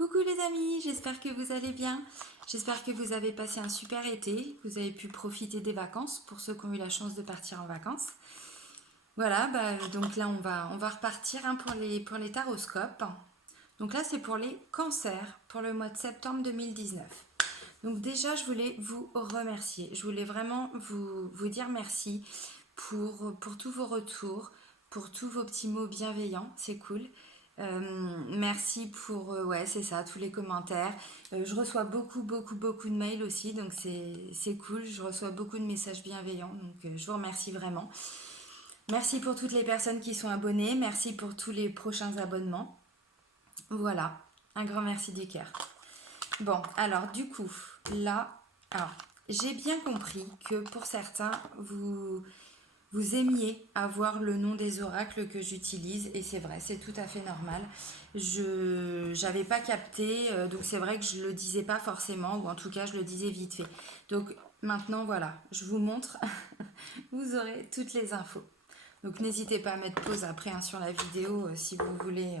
Coucou les amis, j'espère que vous allez bien. J'espère que vous avez passé un super été, que vous avez pu profiter des vacances pour ceux qui ont eu la chance de partir en vacances. Voilà, donc là on va repartir pour les taroscopes. Donc là c'est pour les cancers pour le mois de septembre 2019. Donc déjà je voulais vous remercier, je voulais vraiment vous dire merci pour tous vos retours, pour tous vos petits mots bienveillants, c'est cool. Merci pour, ouais, c'est ça, tous les commentaires. Je reçois beaucoup de mails aussi, donc c'est cool. Je reçois beaucoup de messages bienveillants, donc je vous remercie vraiment. Merci pour toutes les personnes qui sont abonnées. Merci pour tous les prochains abonnements. Voilà, un grand merci du cœur. Bon, alors du coup, là, alors, j'ai bien compris que pour certains, vous aimiez avoir le nom des oracles que j'utilise et c'est vrai, c'est tout à fait normal. Je n'avais pas capté, donc c'est vrai que je le disais pas forcément, ou en tout cas je le disais vite fait. Donc maintenant voilà, je vous montre, vous aurez toutes les infos. Donc n'hésitez pas à mettre pause après hein, sur la vidéo si vous voulez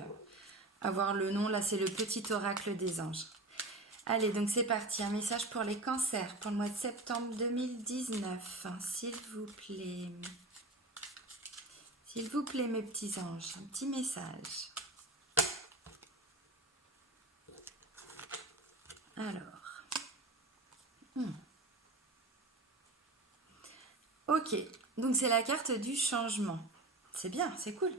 avoir le nom. Là c'est le petit oracle des anges. Allez, donc c'est parti, un message pour les cancers pour le mois de septembre 2019, s'il vous plaît. S'il vous plaît, mes petits anges, un petit message. Alors. Ok, donc c'est la carte du changement. C'est bien, c'est cool.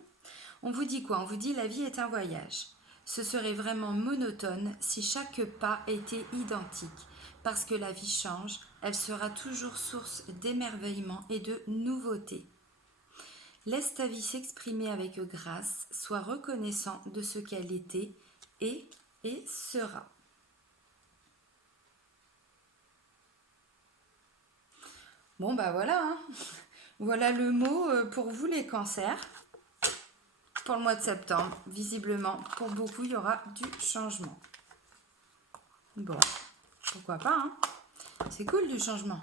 On vous dit quoi? On vous dit la vie est un voyage. Ce serait vraiment monotone si chaque pas était identique. Parce que la vie change, elle sera toujours source d'émerveillement et de nouveautés. Laisse ta vie s'exprimer avec grâce, sois reconnaissant de ce qu'elle était et sera. Bon bah voilà, hein. Voilà le mot pour vous les cancers. Pour le mois de septembre, visiblement, pour beaucoup, il y aura du changement. Bon, pourquoi pas, hein. C'est cool du changement.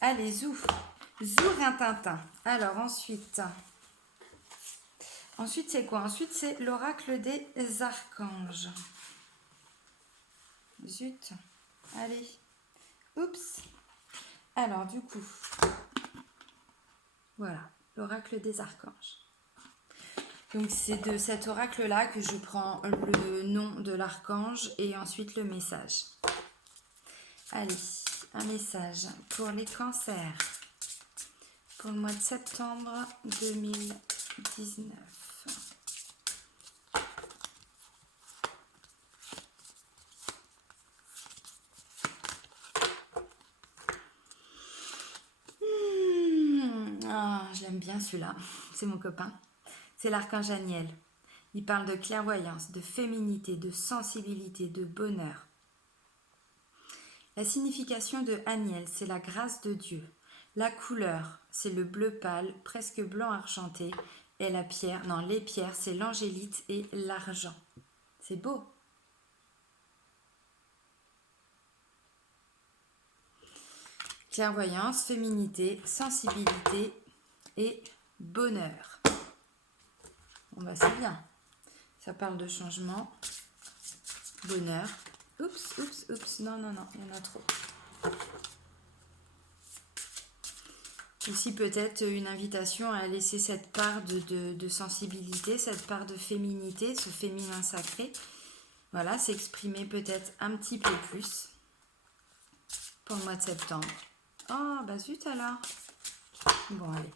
Allez, zou. Zou Rintintin. Alors ensuite c'est quoi? Ensuite, c'est l'oracle des archanges. Zut. Allez. Oups. Alors, du coup, voilà, l'oracle des archanges. Donc, c'est de cet oracle-là que je prends le nom de l'archange et ensuite le message. Allez, un message pour les cancers pour le mois de septembre 2019. Je l'aime bien celui-là, c'est mon copain. C'est l'archange Aniel. Il parle de clairvoyance, de féminité, de sensibilité, de bonheur. La signification de Aniel, c'est la grâce de Dieu. La couleur, c'est le bleu pâle, presque blanc argenté. Et la pierre, non, les pierres, c'est l'angélite et l'argent. C'est beau. Clairvoyance, féminité, sensibilité et bonheur. Bon bah c'est bien. Ça parle de changement, bonheur. Oups, non, il y en a trop. Ici peut-être une invitation à laisser cette part de sensibilité, cette part de féminité, ce féminin sacré. Voilà, s'exprimer peut-être un petit peu plus pour le mois de septembre. Oh, bah zut alors. Bon, allez.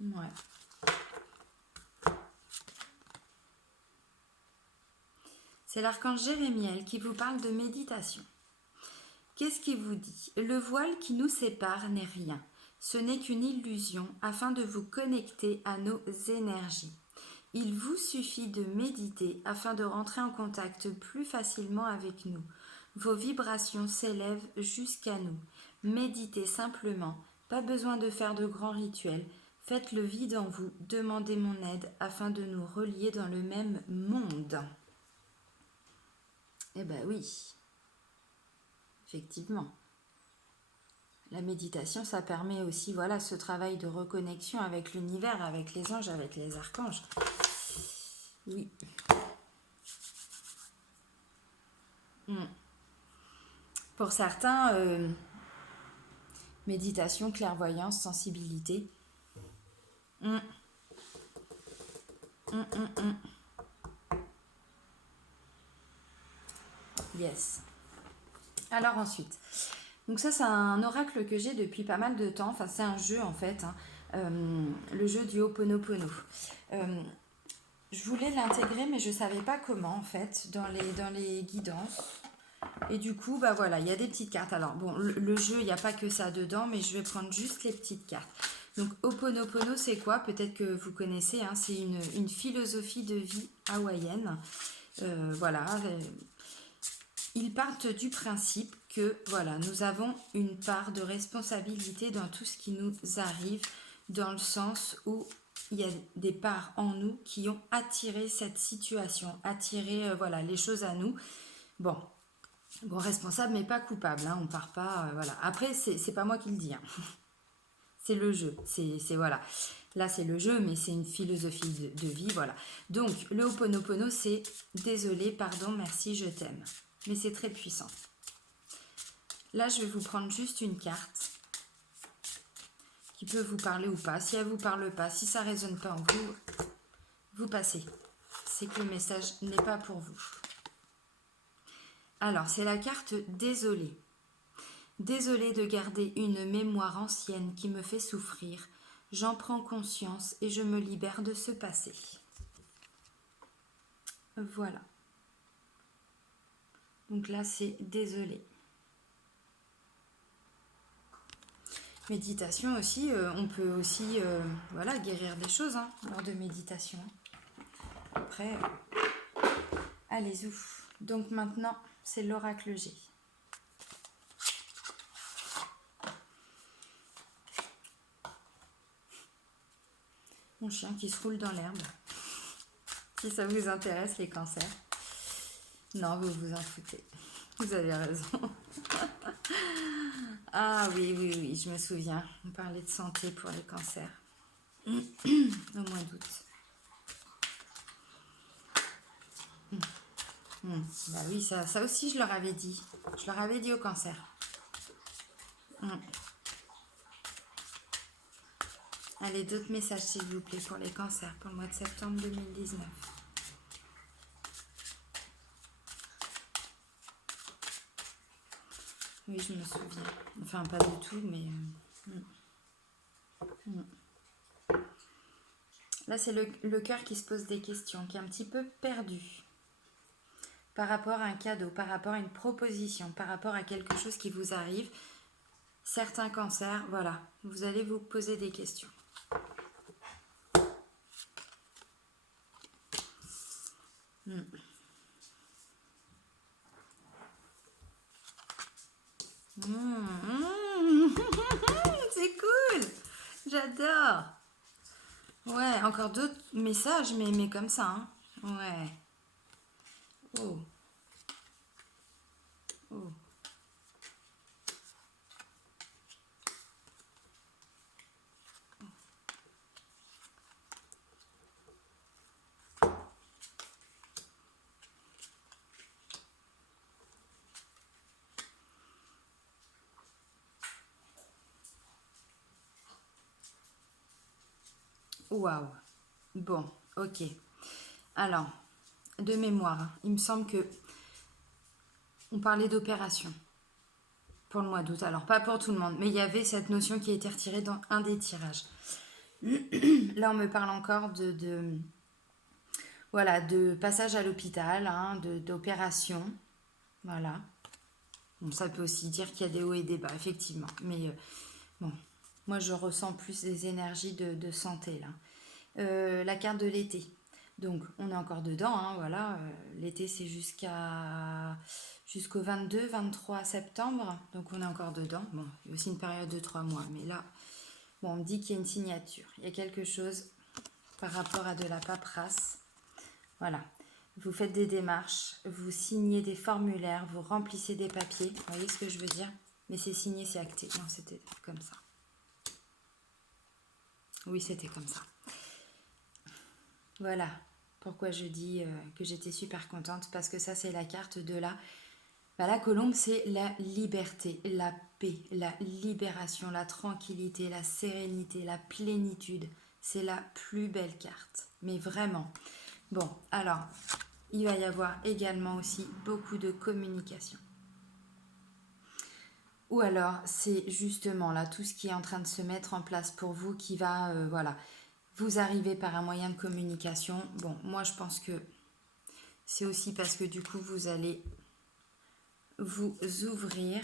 Ouais. C'est l'archange Jérémiel qui vous parle de méditation. Qu'est-ce qu'il vous dit? Le voile qui nous sépare n'est rien. Ce n'est qu'une illusion afin de vous connecter à nos énergies. Il vous suffit de méditer afin de rentrer en contact plus facilement avec nous. Vos vibrations s'élèvent jusqu'à nous. Méditez simplement, pas besoin de faire de grands rituels. Faites le vide en vous, demandez mon aide afin de nous relier dans le même monde. Eh ben oui, effectivement. La méditation, ça permet aussi, voilà, ce travail de reconnexion avec l'univers, avec les anges, avec les archanges. Oui. Pour certains, méditation, clairvoyance, sensibilité. Yes. Alors ensuite, donc ça c'est un oracle que j'ai depuis pas mal de temps, enfin c'est un jeu en fait, hein. Le jeu du Ho'oponopono. Je voulais l'intégrer mais je savais pas comment en fait dans les guidances. Et du coup, bah voilà, il y a des petites cartes. Alors bon, le jeu, il n'y a pas que ça dedans, mais je vais prendre juste les petites cartes. Donc Ho'oponopono, c'est quoi? Peut-être que vous connaissez, hein, c'est une philosophie de vie hawaïenne. Voilà, ils partent du principe que voilà, nous avons une part de responsabilité dans tout ce qui nous arrive, dans le sens où il y a des parts en nous qui ont attiré cette situation, attiré voilà, les choses à nous. Bon, responsable mais pas coupable, hein, on part pas, voilà. Après, c'est pas moi qui le dis, hein. C'est le jeu, c'est voilà. Là, c'est le jeu, mais c'est une philosophie de vie, voilà. Donc, le Ho'oponopono, c'est désolé, pardon, merci, je t'aime. Mais c'est très puissant. Là, je vais vous prendre juste une carte qui peut vous parler ou pas. Si elle vous parle pas, si ça résonne pas en vous, vous passez. C'est que le message n'est pas pour vous. Alors, c'est la carte désolé. Désolé de garder une mémoire ancienne qui me fait souffrir. J'en prends conscience et je me libère de ce passé. Voilà. Donc là, c'est désolé. Méditation aussi, on peut aussi voilà, guérir des choses hein, lors de méditation. Après, allez, ouf. Donc maintenant, c'est l'oracle G. Mon chien qui se roule dans l'herbe. Si ça vous intéresse, les cancers. Non, vous vous en foutez. Vous avez raison. Ah oui, oui, oui, je me souviens. On parlait de santé pour les cancers. Au mois d'août. Bah oui, ça aussi, je leur avais dit. Je leur avais dit au cancer. Allez, d'autres messages, s'il vous plaît, pour les cancers, pour le mois de septembre 2019. Oui, je me souviens. Enfin, pas du tout, mais... Là, c'est le cœur qui se pose des questions, qui est un petit peu perdu. Par rapport à un cadeau, par rapport à une proposition, par rapport à quelque chose qui vous arrive. Certains cancers, voilà, vous allez vous poser des questions. C'est cool. J'adore. Ouais, encore d'autres messages, mais comme ça. Hein. Ouais. Oh. Oh. Waouh. Bon, ok. Alors, de mémoire, il me semble que on parlait d'opération pour le mois d'août. Alors, pas pour tout le monde, mais il y avait cette notion qui a été retirée dans un des tirages. Là, on me parle encore voilà, de passage à l'hôpital, hein, d'opération. Voilà. Bon, ça peut aussi dire qu'il y a des hauts et des bas, effectivement. Mais bon, moi, je ressens plus des énergies de santé, là. La carte de l'été. Donc, on est encore dedans, hein, voilà. L'été, c'est jusqu'au 22-23 septembre. Donc, on est encore dedans. Bon, il y a aussi une période de 3 mois. Mais là, bon, on me dit qu'il y a une signature. Il y a quelque chose par rapport à de la paperasse. Voilà. Vous faites des démarches, vous signez des formulaires, vous remplissez des papiers. Vous voyez ce que je veux dire? Mais c'est signé, c'est acté. Non, c'était comme ça. Oui, c'était comme ça. Voilà pourquoi je dis que j'étais super contente, parce que ça, c'est la carte de la colombe, c'est la liberté, la paix, la libération, la tranquillité, la sérénité, la plénitude. C'est la plus belle carte, mais vraiment. Bon, alors, il va y avoir également aussi beaucoup de communication. Ou alors, c'est justement là tout ce qui est en train de se mettre en place pour vous qui va, voilà, vous arriver par un moyen de communication. Bon, moi je pense que c'est aussi parce que du coup vous allez vous ouvrir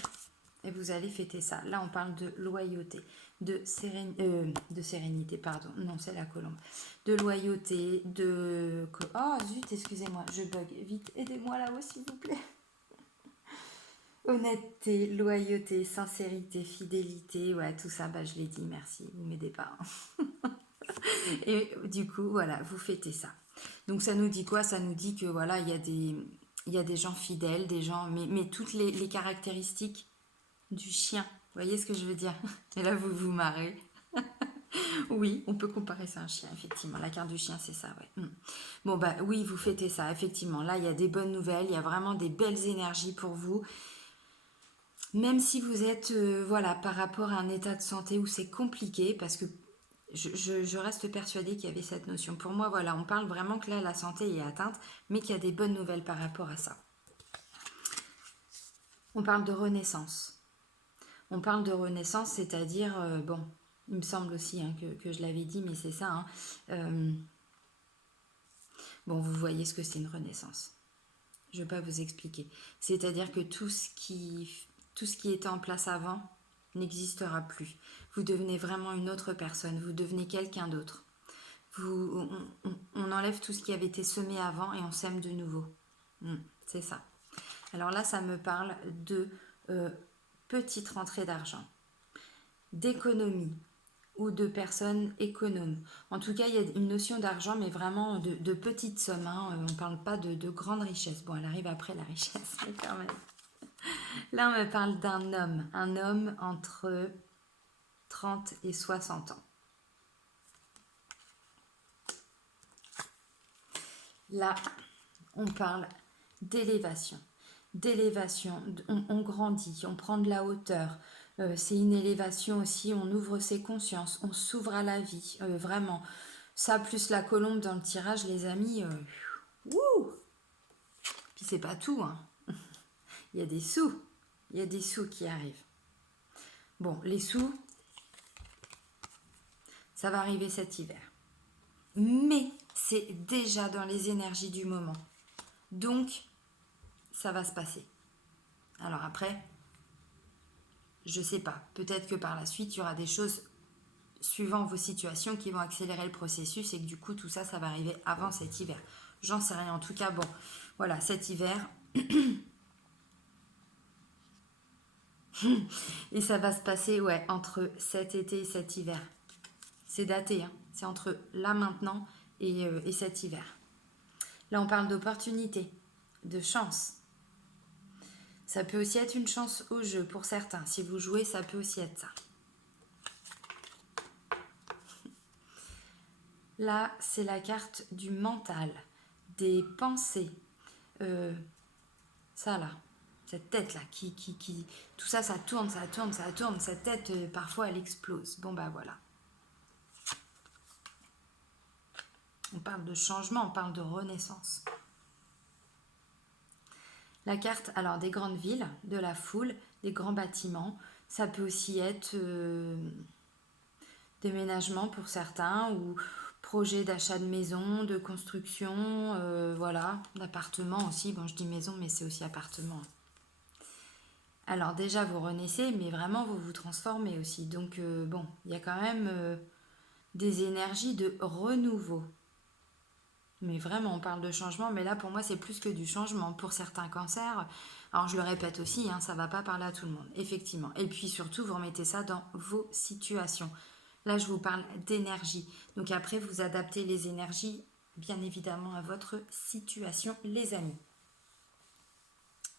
et vous allez fêter ça. Là on parle de loyauté, de sérénité, pardon, non c'est la colombe. De loyauté, oh zut, excusez-moi, je bug, vite, aidez-moi là-haut s'il vous plaît. Honnêteté, loyauté, sincérité, fidélité, ouais, tout ça, bah, je l'ai dit, merci, vous m'aidez pas. Et du coup, voilà, vous fêtez ça. Donc ça nous dit quoi? Ça nous dit que voilà, il y a des gens fidèles, des gens, mais toutes les caractéristiques du chien. Vous voyez ce que je veux dire? Et là, vous vous marrez. Oui, on peut comparer ça à un chien, effectivement. La carte du chien, c'est ça, ouais. Bon, bah oui, vous fêtez ça, effectivement. Là, il y a des bonnes nouvelles, il y a vraiment des belles énergies pour vous. Même si vous êtes, voilà, par rapport à un état de santé où c'est compliqué, parce que je reste persuadée qu'il y avait cette notion. Pour moi, voilà, on parle vraiment que là, la santé est atteinte, mais qu'il y a des bonnes nouvelles par rapport à ça. On parle de renaissance. On parle de renaissance, c'est-à-dire, bon, il me semble aussi hein, que je l'avais dit, mais c'est ça. Hein, bon, vous voyez ce que c'est une renaissance. Je ne vais pas vous expliquer. C'est-à-dire que tout ce qui était en place avant n'existera plus. Vous devenez vraiment une autre personne, vous devenez quelqu'un d'autre. On enlève tout ce qui avait été semé avant et on sème de nouveau. C'est ça. Alors là, ça me parle de petite rentrée d'argent, d'économie ou de personnes économes. En tout cas, il y a une notion d'argent, mais vraiment de petites sommes. Hein. On ne parle pas de grandes richesses. Bon, elle arrive après la richesse, mais quand même. Là, on me parle d'un homme. Un homme entre 30 et 60 ans. Là, on parle d'élévation. D'élévation, on grandit, on prend de la hauteur. C'est une élévation aussi, on ouvre ses consciences, on s'ouvre à la vie, vraiment. Ça, plus la colombe dans le tirage, les amis, wouh! Puis c'est pas tout, hein. Il y a des sous. Il y a des sous qui arrivent. Bon, les sous, ça va arriver cet hiver. Mais c'est déjà dans les énergies du moment. Donc, ça va se passer. Alors après, je sais pas. Peut-être que par la suite, il y aura des choses suivant vos situations qui vont accélérer le processus et que du coup, tout ça, ça va arriver avant cet hiver. J'en sais rien. En tout cas, bon, voilà, cet hiver... et ça va se passer, ouais, entre cet été et cet hiver. C'est daté, hein. C'est entre là, maintenant et cet hiver. Là, on parle d'opportunité, de chance. Ça peut aussi être une chance au jeu pour certains. Si vous jouez, ça peut aussi être ça. Là, c'est la carte du mental, des pensées. Ça là, cette tête-là, tout ça, ça tourne. Cette tête, parfois, elle explose. Bon, bah voilà. On parle de changement, on parle de renaissance. La carte, alors, des grandes villes, de la foule, des grands bâtiments. Ça peut aussi être déménagement pour certains ou projet d'achat de maison, de construction, voilà, d'appartement aussi. Bon, je dis maison, mais c'est aussi appartement. Alors déjà, vous renaissez, mais vraiment, vous vous transformez aussi. Donc, bon, il y a quand même des énergies de renouveau. Mais vraiment, on parle de changement, mais là, pour moi, c'est plus que du changement. Pour certains cancers, alors je le répète aussi, hein, ça ne va pas parler à tout le monde, effectivement. Et puis surtout, vous remettez ça dans vos situations. Là, je vous parle d'énergie. Donc après, vous adaptez les énergies, bien évidemment, à votre situation, les amis.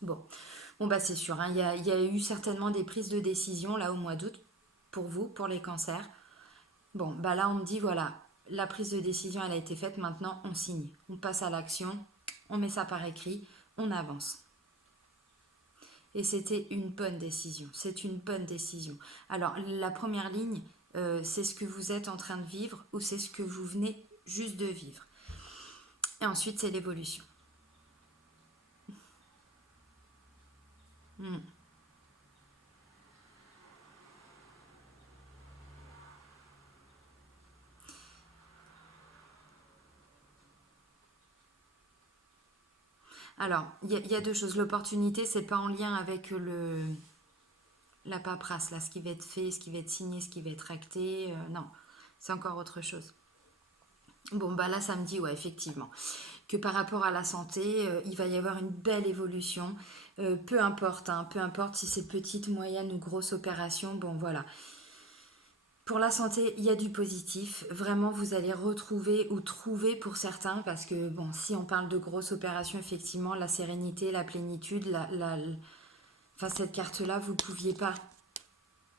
Bon, Bon, bah c'est sûr, hein, il y a eu certainement des prises de décision là au mois d'août pour vous, pour les cancers. Bon, bah là on me dit voilà, la prise de décision elle a été faite, maintenant on signe, on passe à l'action, on met ça par écrit, on avance. Et c'était une bonne décision, c'est une bonne décision. Alors la première ligne, c'est ce que vous êtes en train de vivre ou c'est ce que vous venez juste de vivre. Et ensuite c'est l'évolution. Hmm. Alors, il y a deux choses. L'opportunité, c'est pas en lien avec la paperasse, là, ce qui va être fait, ce qui va être signé, ce qui va être acté. Non, c'est encore autre chose. Bon, bah là, ça me dit, ouais, effectivement, que par rapport à la santé, il va y avoir une belle évolution. Peu importe, hein, peu importe si c'est petite, moyenne ou grosse opération, bon, voilà. Pour la santé, il y a du positif. Vraiment, vous allez retrouver ou trouver pour certains, parce que, bon, si on parle de grosses opérations, effectivement, la sérénité, la plénitude, enfin, cette carte-là, vous ne pouviez pas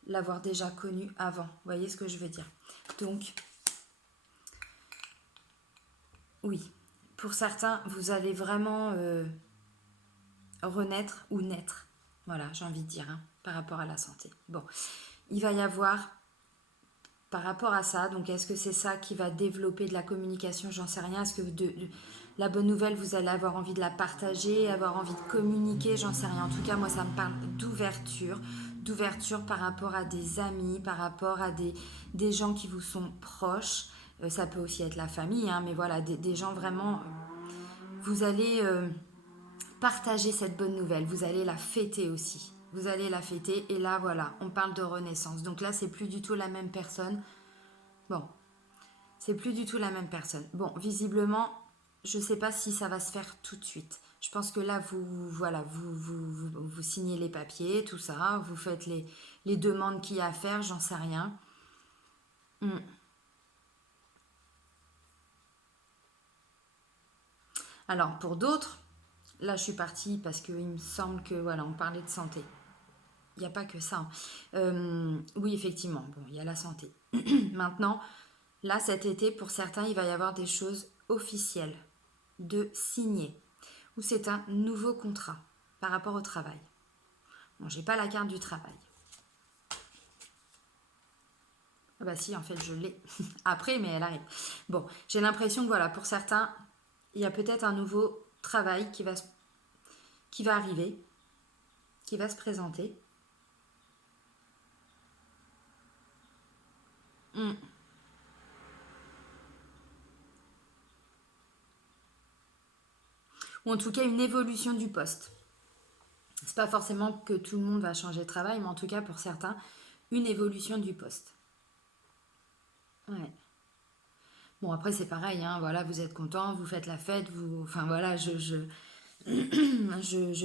l'avoir déjà connue avant. Vous voyez ce que je veux dire? Donc, oui, pour certains, vous allez vraiment renaître ou naître. Voilà, j'ai envie de dire, hein, par rapport à la santé. Bon, il va y avoir, par rapport à ça, donc est-ce que c'est ça qui va développer de la communication? J'en sais rien. Est-ce que la bonne nouvelle, vous allez avoir envie de la partager, avoir envie de communiquer? J'en sais rien. En tout cas, moi, ça me parle d'ouverture par rapport à des amis, par rapport à des gens qui vous sont proches. Ça peut aussi être la famille, hein, mais voilà, des gens vraiment, vous allez partager cette bonne nouvelle, vous allez la fêter aussi. Vous allez la fêter et là, voilà, on parle de renaissance. Donc là, c'est plus du tout la même personne. Bon, c'est plus du tout la même personne. Bon, visiblement, je ne sais pas si ça va se faire tout de suite. Je pense que là, voilà, vous signez les papiers, tout ça, vous faites les demandes qu'il y a à faire, j'en sais rien. Hmm. Alors, pour d'autres, là, je suis partie parce qu'il me semble que, voilà, on parlait de santé. Il n'y a pas que ça, hein. Oui, effectivement, bon, il y a la santé. Maintenant, là, cet été, pour certains, il va y avoir des choses officielles de signer, ou c'est un nouveau contrat par rapport au travail. Bon, j'ai pas la carte du travail. Ah bah si, en fait, je l'ai après, mais elle arrive. Bon, j'ai l'impression que voilà, pour certains, il y a peut-être un nouveau travail qui va arriver, qui va se présenter. Hmm. Ou en tout cas, une évolution du poste. C'est pas forcément que tout le monde va changer de travail, mais en tout cas, pour certains, une évolution du poste. Ouais. Bon, après, c'est pareil, hein, voilà, vous êtes content, vous faites la fête, enfin voilà, je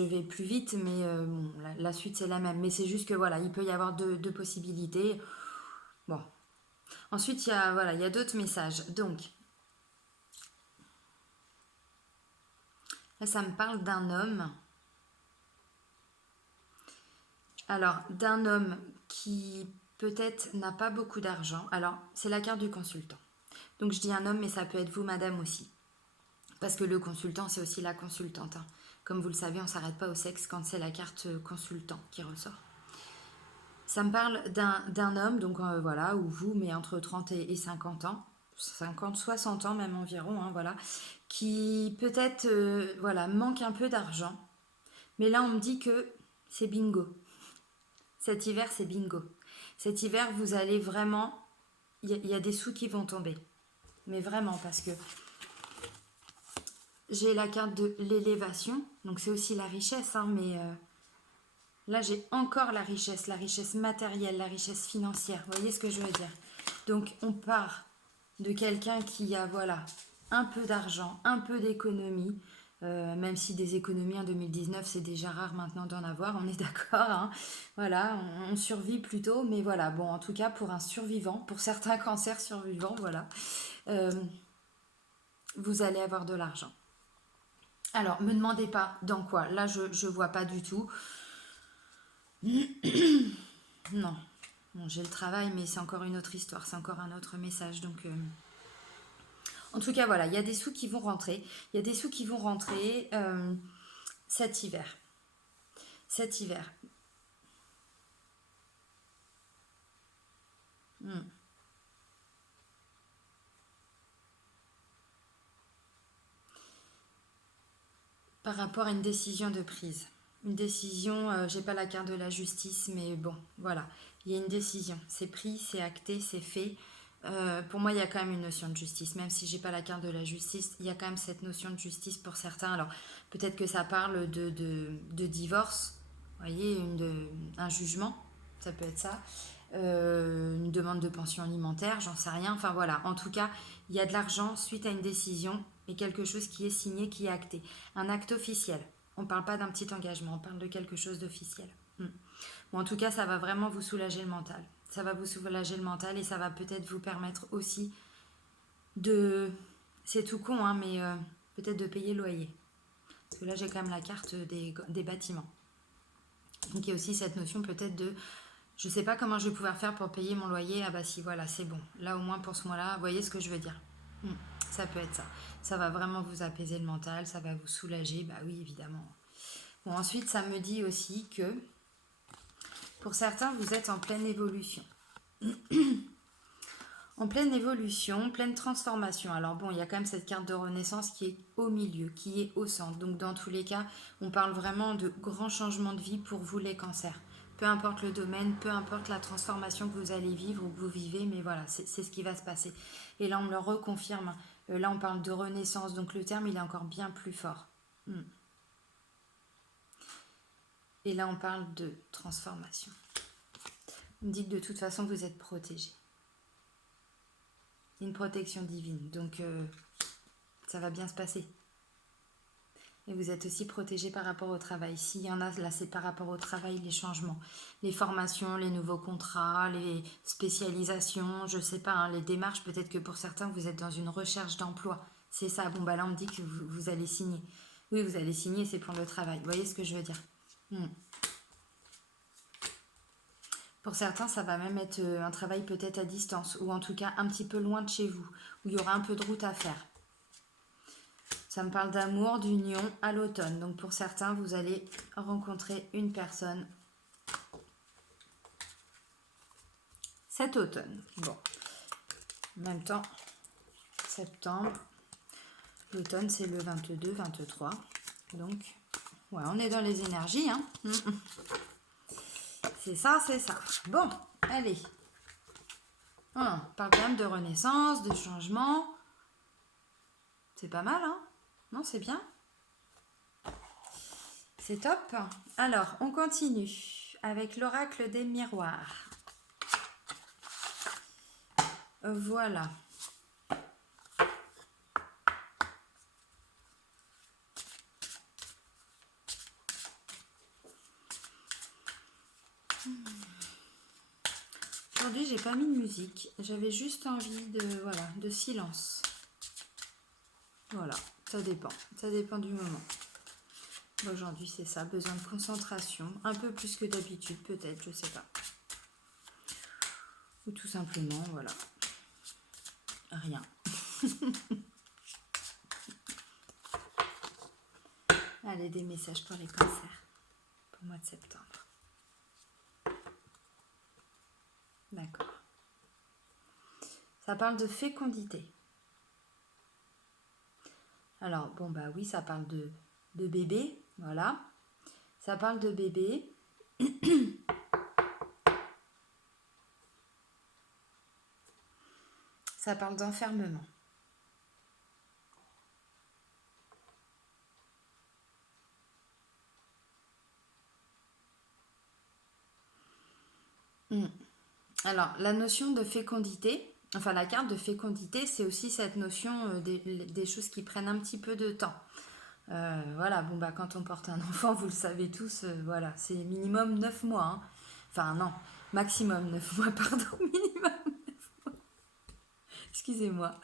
vais plus vite, mais bon, la suite c'est la même. Mais c'est juste que voilà, il peut y avoir deux possibilités. Bon. Ensuite, voilà, il y a d'autres messages. Donc, là, ça me parle d'un homme. Alors, d'un homme qui peut-être n'a pas beaucoup d'argent. Alors, c'est la carte du consultant. Donc, je dis un homme, mais ça peut être vous, madame aussi. Parce que le consultant, c'est aussi la consultante, hein. Comme vous le savez, on ne s'arrête pas au sexe quand c'est la carte consultant qui ressort. Ça me parle d'un homme, donc voilà, ou vous, mais entre 30 et 50 ans, 50, 60 ans même environ, hein, voilà, qui peut-être voilà, manque un peu d'argent. Mais là, on me dit que c'est bingo. Cet hiver, c'est bingo. Cet hiver, vous allez vraiment... Il y a des sous qui vont tomber. Mais vraiment, parce que j'ai la carte de l'élévation, donc c'est aussi la richesse, hein, mais là j'ai encore la richesse matérielle, la richesse financière. Vous voyez ce que je veux dire? Donc on part de quelqu'un qui a voilà un peu d'argent, un peu d'économie, même si des économies en 2019 c'est déjà rare maintenant d'en avoir, on est d'accord, hein. Voilà, on survit plutôt, mais voilà, bon en tout cas pour un survivant, pour certains cancers survivants, voilà, euh, vous allez avoir de l'argent. Alors, me demandez pas dans quoi. Là, je vois pas du tout. Non. Bon, j'ai le travail, mais c'est encore une autre histoire, c'est encore un autre message. Donc, en tout cas, voilà, il y a des sous qui vont rentrer. Il y a des sous qui vont rentrer cet hiver. Cet hiver. Hmm. Par rapport à une décision de prise. Une décision, j'ai pas la carte de la justice, mais bon, voilà. Il y a une décision. C'est pris, c'est acté, c'est fait. Pour moi, il y a quand même une notion de justice. Même si j'ai pas la carte de la justice, il y a quand même cette notion de justice pour certains. Alors, peut-être que ça parle de divorce, vous voyez, un jugement, ça peut être ça. Une demande de pension alimentaire, j'en sais rien. Enfin voilà, en tout cas, il y a de l'argent suite à une décision et quelque chose qui est signé, qui est acté. Un acte officiel. On ne parle pas d'un petit engagement, on parle de quelque chose d'officiel. Bon, en tout cas, ça va vraiment vous soulager le mental. Ça va vous soulager le mental et ça va peut-être vous permettre aussi de... C'est tout con, hein, mais peut-être de payer le loyer. Parce que là, j'ai quand même la carte des bâtiments. Donc il y a aussi cette notion peut-être de je sais pas comment je vais pouvoir faire pour payer mon loyer. Ah bah si, voilà, c'est bon. Là, au moins pour ce mois-là, vous voyez ce que je veux dire. Ça peut être ça. Ça va vraiment vous apaiser le mental, ça va vous soulager. Bah oui, évidemment. Bon, ensuite, ça me dit aussi que pour certains, vous êtes en pleine évolution. En pleine évolution, pleine transformation. Alors bon, il y a quand même cette carte de renaissance qui est au milieu, qui est au centre. Donc dans tous les cas, on parle vraiment de grands changements de vie pour vous les cancers. Peu importe le domaine, peu importe la transformation que vous allez vivre ou que vous vivez, mais voilà, c'est ce qui va se passer. Et là, on me le reconfirme. Là, on parle de renaissance, donc le terme, il est encore bien plus fort. Et là, on parle de transformation. On me dit que de toute façon, vous êtes protégé. Une protection divine. Donc, ça va bien se passer. Et vous êtes aussi protégé par rapport au travail. S'il y en a, là, c'est par rapport au travail, les changements, les formations, les nouveaux contrats, les spécialisations, je sais pas, hein, les démarches. Peut-être que pour certains, vous êtes dans une recherche d'emploi. C'est ça. Bon, bah là, on me dit que vous allez signer. Oui, vous allez signer, c'est pour le travail. Vous voyez ce que je veux dire? Pour certains, ça va même être un travail peut-être à distance, ou en tout cas un petit peu loin de chez vous, où il y aura un peu de route à faire. Ça me parle d'amour, d'union à l'automne. Donc pour certains, vous allez rencontrer une personne cet automne. Bon, en même temps, septembre, l'automne c'est le 22, 23. Donc, ouais, on est dans les énergies, hein. C'est ça, c'est ça. Bon, allez. On parle quand même de renaissance, de changement. C'est pas mal, hein? Non, c'est bien. C'est top. Alors, on continue avec l'oracle des miroirs. Voilà. Aujourd'hui, j'ai pas mis de musique. J'avais juste envie de silence. Voilà, ça dépend. Ça dépend du moment. Aujourd'hui, c'est ça, besoin de concentration, un peu plus que d'habitude, peut-être, je sais pas. Ou tout simplement, voilà, rien. Allez, des messages pour les cancers, pour le mois de septembre. D'accord. Ça parle de fécondité. Alors, bon, bah oui, ça parle de bébé, voilà. Ça parle de bébé. Ça parle d'enfermement. Alors, la notion de fécondité, enfin la carte de fécondité, c'est aussi cette notion des choses qui prennent un petit peu de temps. Voilà, bon bah quand on porte un enfant, vous le savez tous, voilà, c'est minimum 9 mois. Hein. Enfin non, maximum 9 mois, pardon, minimum 9 mois. Excusez-moi.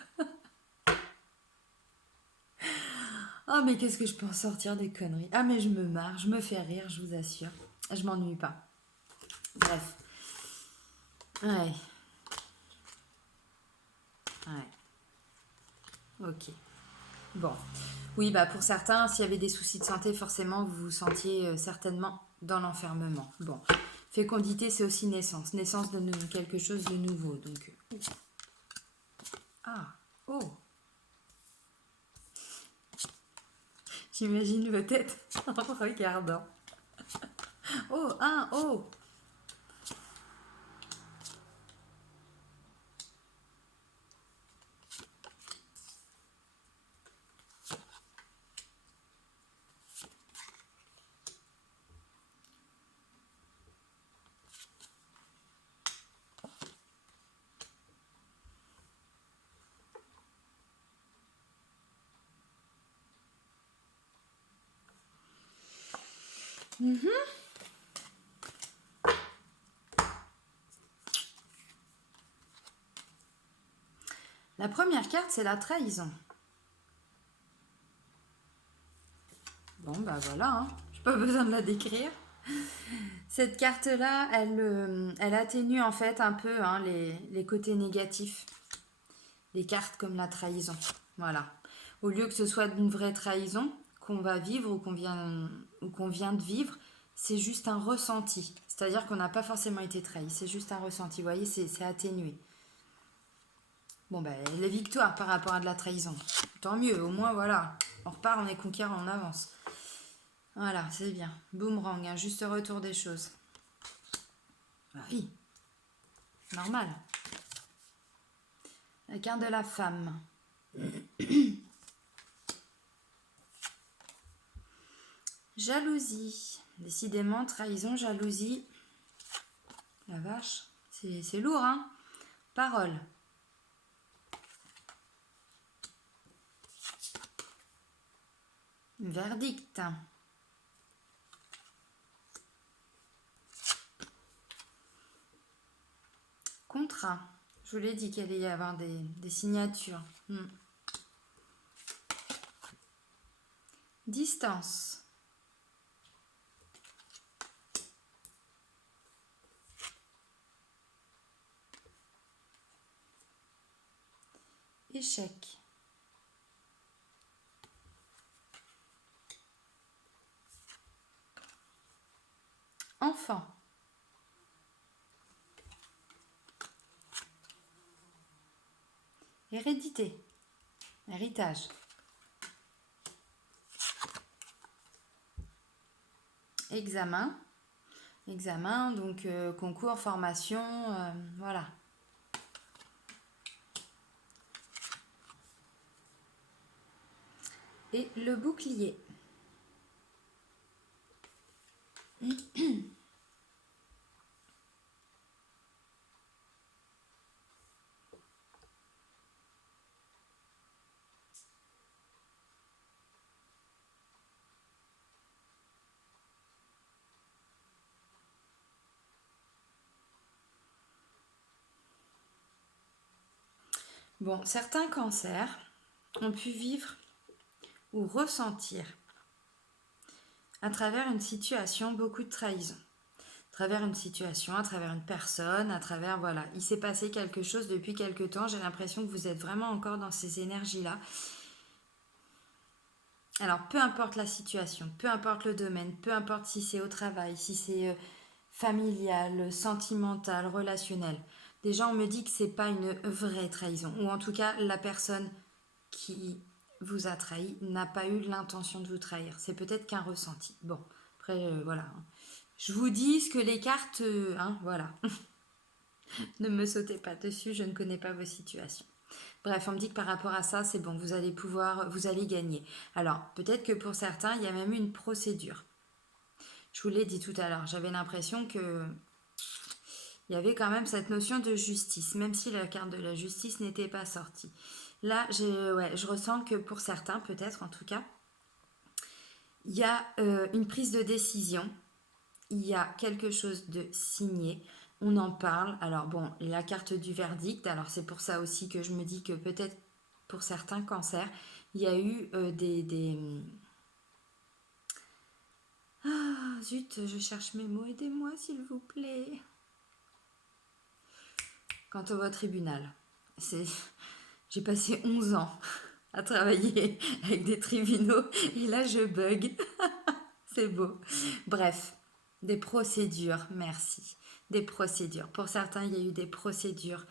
Oh mais qu'est-ce que je peux en sortir des conneries. Ah mais je me marre, je me fais rire, je vous assure. Je m'ennuie pas. Bref. Ouais. Ouais. Ok. Bon. Oui, bah pour certains, s'il y avait des soucis de santé, forcément, vous vous sentiez certainement dans l'enfermement. Bon. Fécondité, c'est aussi naissance. Naissance de quelque chose de nouveau. Donc. Ah. Oh. J'imagine vos têtes en regardant. Oh, oh. La première carte, c'est la trahison. Bon, bah voilà, hein. J'ai pas besoin de la décrire. Cette carte-là, elle atténue en fait un peu hein, les côtés négatifs des cartes comme la trahison. Voilà. Au lieu que ce soit une vraie trahison qu'on va vivre ou qu'on vient de vivre, c'est juste un ressenti. C'est-à-dire qu'on n'a pas forcément été trahi, c'est juste un ressenti. Vous voyez, c'est atténué. Bon, ben, les victoires par rapport à de la trahison. Tant mieux, au moins, voilà. On repart, on est conquérant, on avance. Voilà, c'est bien. Boomerang, un juste retour des choses. Ah oui, normal. La carte de la femme. Jalousie. Décidément, trahison, jalousie. La vache, c'est lourd, hein. Parole. Verdict. Contrat. Je vous l'ai dit qu'il allait y avoir des signatures. Distance. Échec. Enfant. Hérédité. Héritage. Examen. Examen, donc concours, formation, voilà. Et le bouclier. Bon, certains cancers ont pu vivre ou ressentir à travers une situation beaucoup de trahison. À travers une situation, à travers une personne, à travers, voilà, il s'est passé quelque chose depuis quelque temps. J'ai l'impression que vous êtes vraiment encore dans ces énergies-là. Alors, peu importe la situation, peu importe le domaine, peu importe si c'est au travail, si c'est familial, sentimental, relationnel. Déjà, on me dit que c'est pas une vraie trahison, ou en tout cas, la personne qui vous a trahi n'a pas eu l'intention de vous trahir. C'est peut-être qu'un ressenti. Bon, après, voilà. Je vous dis ce que les cartes, hein, voilà. Ne me sautez pas dessus, je ne connais pas vos situations. Bref, on me dit que par rapport à ça, c'est bon, vous allez gagner. Alors, peut-être que pour certains, il y a même une procédure. Je vous l'ai dit tout à l'heure, j'avais l'impression que il y avait quand même cette notion de justice, même si la carte de la justice n'était pas sortie. Là, je ressens que pour certains, peut-être en tout cas, il y a une prise de décision, il y a quelque chose de signé, on en parle. Alors bon, la carte du verdict, alors c'est pour ça aussi que je me dis que peut-être pour certains cancers, il y a eu Ah, zut, je cherche mes mots, aidez-moi s'il vous plaît. Quant au tribunal, j'ai passé 11 ans à travailler avec des tribunaux et là je bug. C'est beau. Bref, des procédures, merci. Des procédures. Pour certains, il y a eu des procédures.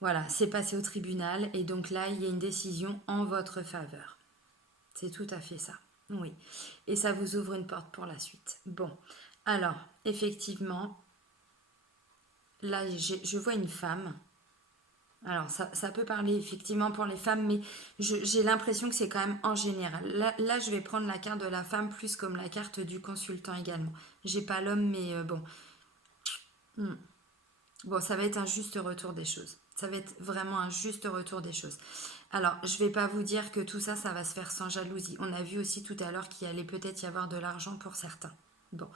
Voilà, c'est passé au tribunal et donc là, il y a une décision en votre faveur. C'est tout à fait ça. Oui. Et ça vous ouvre une porte pour la suite. Bon. Alors, effectivement, là, je vois une femme. Alors, ça peut parler effectivement pour les femmes, mais j'ai l'impression que c'est quand même en général. Là, je vais prendre la carte de la femme plus comme la carte du consultant également. J'ai pas l'homme, mais bon. Bon, ça va être un juste retour des choses. Ça va être vraiment un juste retour des choses. Alors, je ne vais pas vous dire que tout ça, ça va se faire sans jalousie. On a vu aussi tout à l'heure qu'il allait peut-être y avoir de l'argent pour certains. Bon,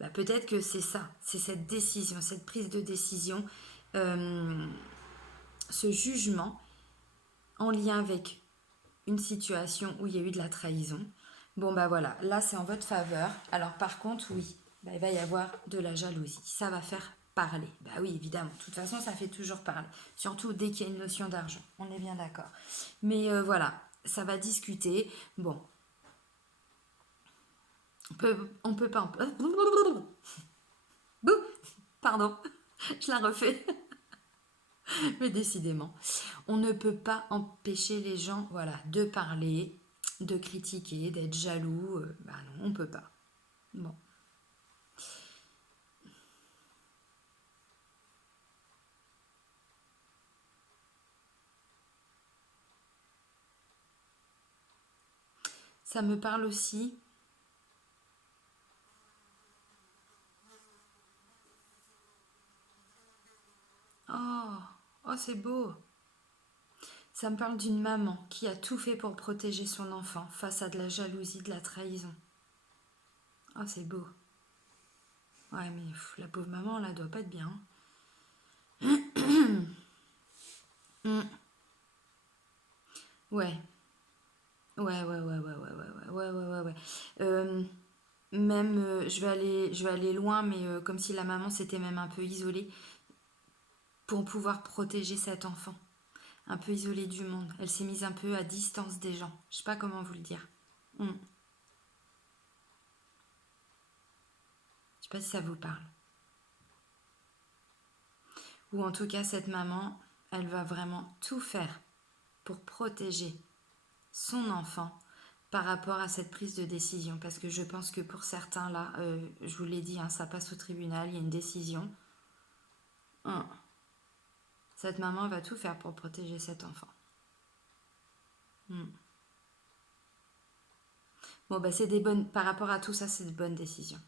bah peut-être que c'est ça, c'est cette décision, cette prise de décision, ce jugement en lien avec une situation où il y a eu de la trahison. Bon, bah voilà, là c'est en votre faveur. Alors par contre, oui, bah, il va y avoir de la jalousie. Ça va faire parler. Bah oui, évidemment. De toute façon, ça fait toujours parler. Surtout dès qu'il y a une notion d'argent. On est bien d'accord. Mais voilà, ça va discuter. Bon. On peut pas... Pardon, je la refais. Mais décidément, on ne peut pas empêcher les gens, voilà, de parler, de critiquer, d'être jaloux. Bah non, on peut pas. Bon. Ça me parle aussi. Oh, oh, c'est beau. Ça me parle d'une maman qui a tout fait pour protéger son enfant face à de la jalousie, de la trahison. Oh, c'est beau. Ouais, mais la pauvre maman, là, doit pas être bien. Mm. Ouais. Ouais, ouais, ouais, ouais, ouais, ouais, ouais, ouais, ouais, ouais, ouais. Euh, Même, je vais aller loin, mais comme si la maman s'était même un peu isolée pour pouvoir protéger cet enfant. Un peu isolée du monde. Elle s'est mise un peu à distance des gens. Je sais pas comment vous le dire. Je sais pas si ça vous parle. Ou en tout cas, cette maman, elle va vraiment tout faire pour protéger son enfant par rapport à cette prise de décision. Parce que je pense que pour certains, là, je vous l'ai dit, hein, ça passe au tribunal, il y a une décision. Hum. Cette maman va tout faire pour protéger cet enfant. Bon, bah, c'est des bonnes. Par rapport à tout ça, c'est de bonnes décisions.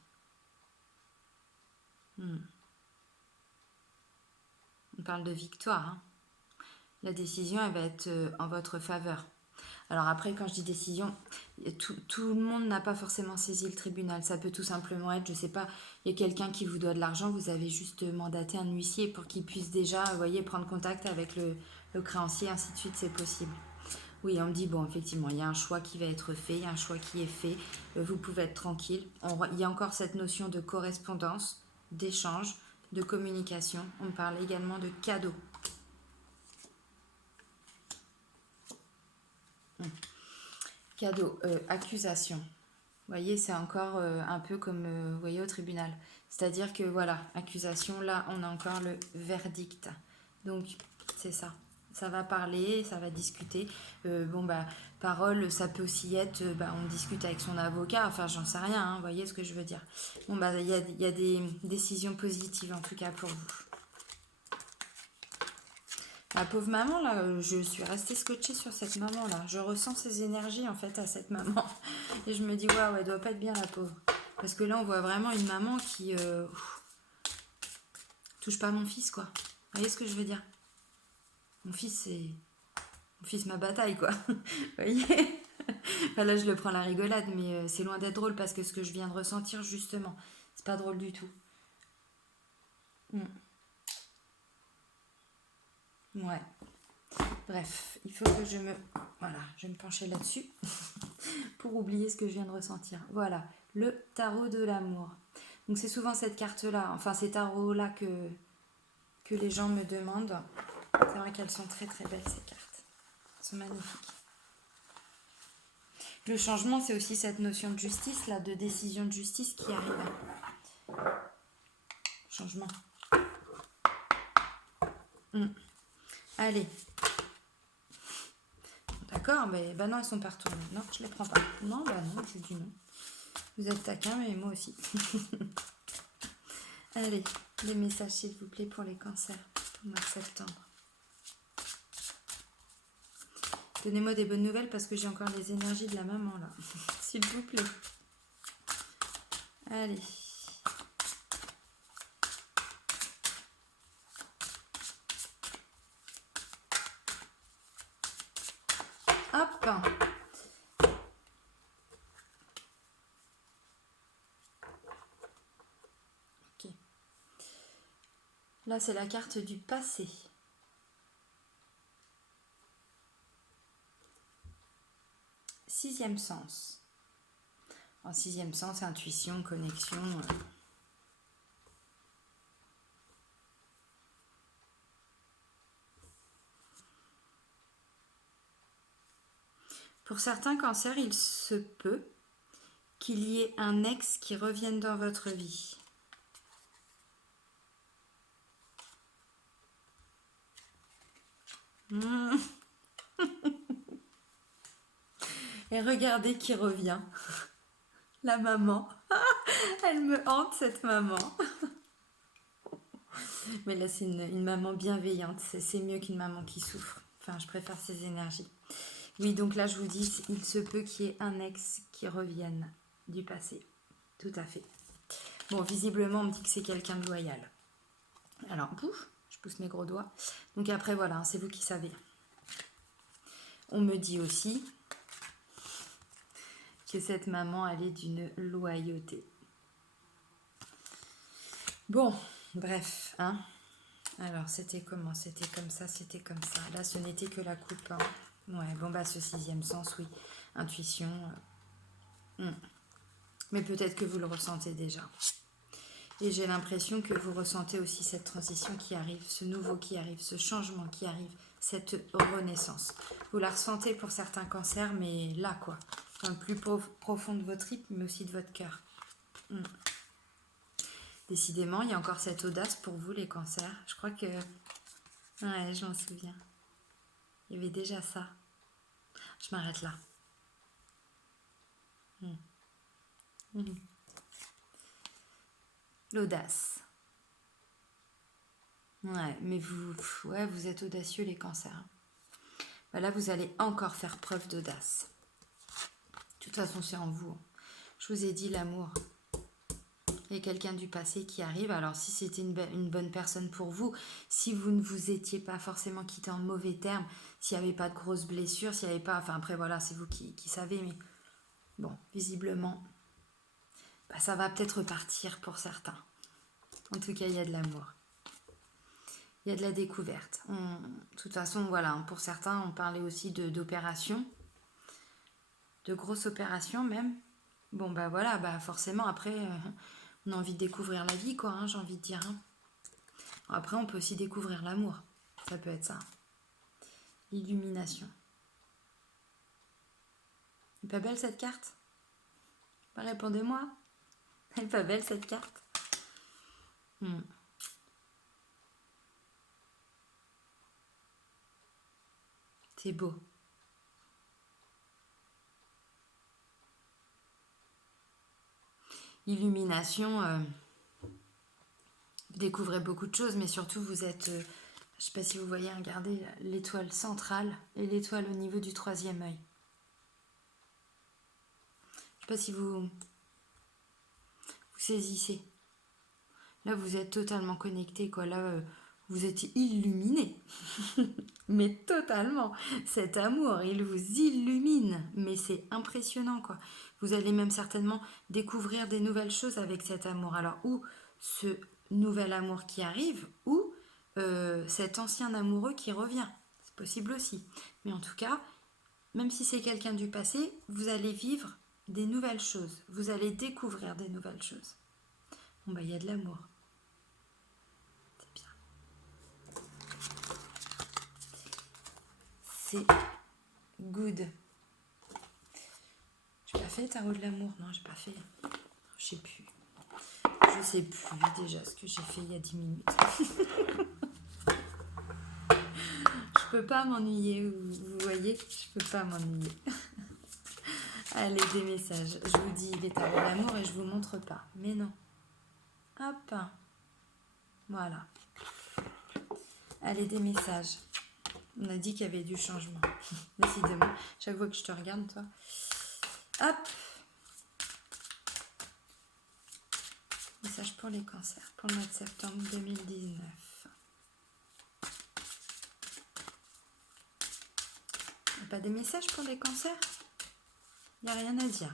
On parle de victoire, hein. La décision, elle va être en votre faveur. Alors après, quand je dis décision, tout le monde n'a pas forcément saisi le tribunal. Ça peut tout simplement être, je sais pas, il y a quelqu'un qui vous doit de l'argent, vous avez juste mandaté un huissier pour qu'il puisse déjà, vous voyez, prendre contact avec le créancier, ainsi de suite, c'est possible. Oui, on me dit, bon, effectivement, il y a un choix qui va être fait, il y a un choix qui est fait, vous pouvez être tranquille. Il y a encore cette notion de correspondance, d'échange, de communication. On me parle également de cadeau. Cadeau, accusation. Vous voyez, c'est encore un peu comme vous voyez au tribunal. C'est-à-dire que voilà, accusation, là, on a encore le verdict. Donc, c'est ça. Ça va parler, ça va discuter. Bon, bah, parole, ça peut aussi être, bah, on discute avec son avocat, enfin, j'en sais rien, hein, vous voyez ce que je veux dire. Bon, bah, il y a des décisions positives, en tout cas, pour vous. La pauvre maman, là, je suis restée scotchée sur cette maman-là. Je ressens ses énergies, en fait, à cette maman. Et je me dis, waouh, elle doit pas être bien, la pauvre. Parce que là, on voit vraiment une maman qui touche pas à mon fils, quoi. Vous voyez ce que je veux dire? Mon fils, c'est... Mon fils, ma bataille, quoi. Vous voyez? Enfin, là, je le prends à la rigolade, mais c'est loin d'être drôle parce que ce que je viens de ressentir, justement, c'est pas drôle du tout. Ouais. Bref, il faut que je me... Voilà, je vais me pencher là-dessus. pour oublier ce que je viens de ressentir. Voilà, le tarot de l'amour. Donc c'est souvent cette carte-là, enfin ces tarots-là que les gens me demandent. C'est vrai qu'elles sont très très belles ces cartes. Elles sont magnifiques. Le changement, c'est aussi cette notion de justice, là, de décision de justice qui arrive. Changement. Allez. D'accord, mais bah non, elles sont partout. Non, je les prends pas. Non, bah non, je dis non. Vous êtes taquin, mais moi aussi. Allez, des messages s'il vous plaît pour les cancers au mois de septembre. Donnez-moi des bonnes nouvelles parce que j'ai encore les énergies de la maman là. S'il vous plaît. Allez. Hop. Ok. Là, c'est la carte du passé. Sixième sens. En sixième sens, intuition, connexion. Pour certains cancers, il se peut qu'il y ait un ex qui revienne dans votre vie. Et regardez qui revient. La maman. Elle me hante cette maman. Mais là c'est une maman bienveillante. C'est mieux qu'une maman qui souffre. Enfin, je préfère ses énergies. Oui, donc là je vous dis, il se peut qu'il y ait un ex qui revienne du passé. Tout à fait. Bon, visiblement on me dit que c'est quelqu'un de loyal. Alors, pouf, je pousse mes gros doigts. Donc après voilà, c'est vous qui savez. On me dit aussi que cette maman, elle est d'une loyauté. Bon, bref, hein. Alors, c'était comment? C'était comme ça, c'était comme ça. Là, ce n'était que la coupe. Hein. Ouais, bon, bah, ce sixième sens, oui. Intuition. Mais peut-être que vous le ressentez déjà. Et j'ai l'impression que vous ressentez aussi cette transition qui arrive, ce nouveau qui arrive, ce changement qui arrive, cette renaissance. Vous la ressentez pour certains cancers, mais là, quoi. Dans le plus profond de votre rythme, mais aussi de votre cœur. Décidément, il y a encore cette audace pour vous, les cancers. Je crois que... Ouais, je m'en souviens. Il y avait déjà ça. Je m'arrête là. L'audace. Ouais, mais vous êtes audacieux, les cancers. Bah là, vous allez encore faire preuve d'audace. De toute façon, c'est en vous. Je vous ai dit l'amour. Il y a quelqu'un du passé qui arrive. Alors, si c'était une bonne personne pour vous, si vous ne vous étiez pas forcément quitté en mauvais termes, s'il n'y avait pas de grosses blessures, s'il n'y avait pas... Enfin, après, voilà, c'est vous qui savez, mais bon, visiblement, bah, ça va peut-être repartir pour certains. En tout cas, il y a de l'amour. Il y a de la découverte. De toute façon, voilà, pour certains, on parlait aussi d'opérations, de grosses opérations même. Bon, bah voilà, bah forcément, après, on a envie de découvrir la vie, quoi, hein, j'ai envie de dire. Hein. Après, on peut aussi découvrir l'amour. Ça peut être ça. L'illumination. Elle est pas belle, cette carte? Bah, répondez-moi. Elle est pas belle, cette carte? C'est beau. Illumination, vous découvrez beaucoup de choses, mais surtout vous êtes, je ne sais pas si vous voyez, regardez l'étoile centrale et l'étoile au niveau du troisième œil. Je ne sais pas si vous saisissez. Là, vous êtes totalement connecté, quoi. Là, vous êtes illuminé. Mais totalement. Cet amour, il vous illumine. Mais c'est impressionnant, quoi. Vous allez même certainement découvrir des nouvelles choses avec cet amour. Alors, ou ce nouvel amour qui arrive, ou cet ancien amoureux qui revient. C'est possible aussi. Mais en tout cas, même si c'est quelqu'un du passé, vous allez vivre des nouvelles choses. Vous allez découvrir des nouvelles choses. Bon, bah, il y a de l'amour. C'est bien. C'est good. J'ai pas fait le tarot de l'amour, non, j'ai pas fait. Je sais plus. Je sais plus déjà ce que j'ai fait il y a 10 minutes. Je peux pas m'ennuyer, vous voyez, je peux pas m'ennuyer. Allez, des messages. Je vous dis les tarots de l'amour et je vous montre pas. Mais non. Hop. Voilà. Allez, des messages. On a dit qu'il y avait du changement. Décidément, chaque fois que je te regarde, toi. Hop. Message pour les cancers, pour le mois de septembre 2019. Il n'y a pas des messages pour les cancers? Il n'y a rien à dire.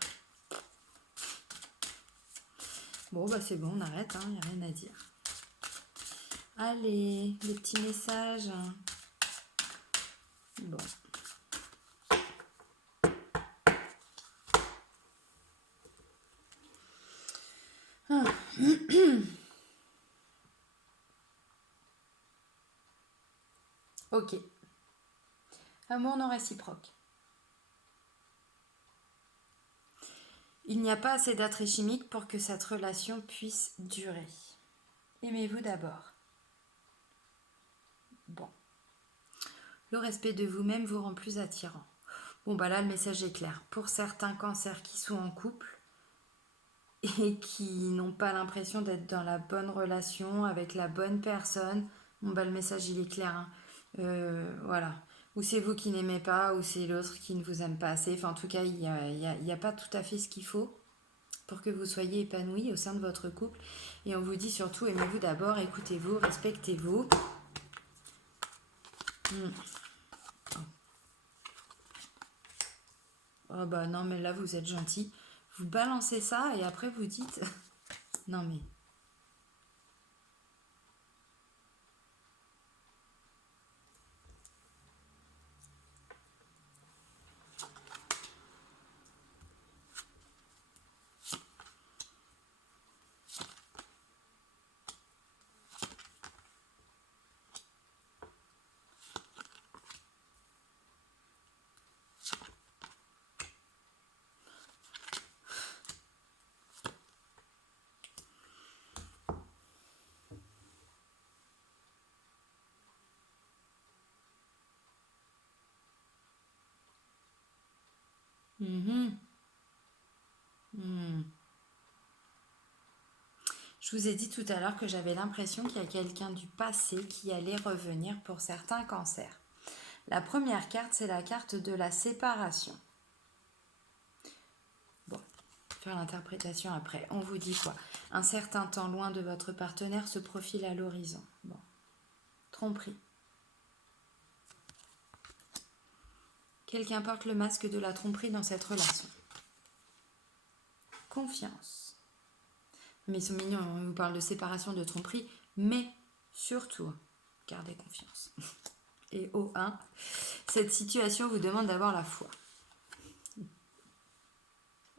Bon, bah c'est bon, on arrête, il n'y a rien à dire. Allez, des petits messages. Bon. Ah. Ok. Amour non réciproque. Il n'y a pas assez d'attrait chimique pour que cette relation puisse durer. Aimez-vous d'abord. Bon. Le respect de vous-même vous rend plus attirant. Bon, bah là, le message est clair. Pour certains cancers qui sont en couple et qui n'ont pas l'impression d'être dans la bonne relation avec la bonne personne, bon, bah le message, il est clair. Voilà. Ou c'est vous qui n'aimez pas, ou c'est l'autre qui ne vous aime pas assez. Enfin, en tout cas, il n'y a pas tout à fait ce qu'il faut pour que vous soyez épanoui au sein de votre couple. Et on vous dit surtout, aimez-vous d'abord, écoutez-vous, respectez-vous. Oh bah non, mais là, vous êtes gentil. Vous balancez ça et après vous dites... non mais... Je vous ai dit tout à l'heure que j'avais l'impression qu'il y a quelqu'un du passé qui allait revenir pour certains cancers. La première carte, c'est la carte de la séparation. Bon, faire l'interprétation après. On vous dit quoi? Un certain temps loin de votre partenaire se profile à l'horizon. Bon, tromperie. Quelqu'un porte le masque de la tromperie dans cette relation. Confiance. Mais ils sont mignons, on vous parle de séparation, de tromperie, mais surtout, gardez confiance. Et au 1, cette situation vous demande d'avoir la foi.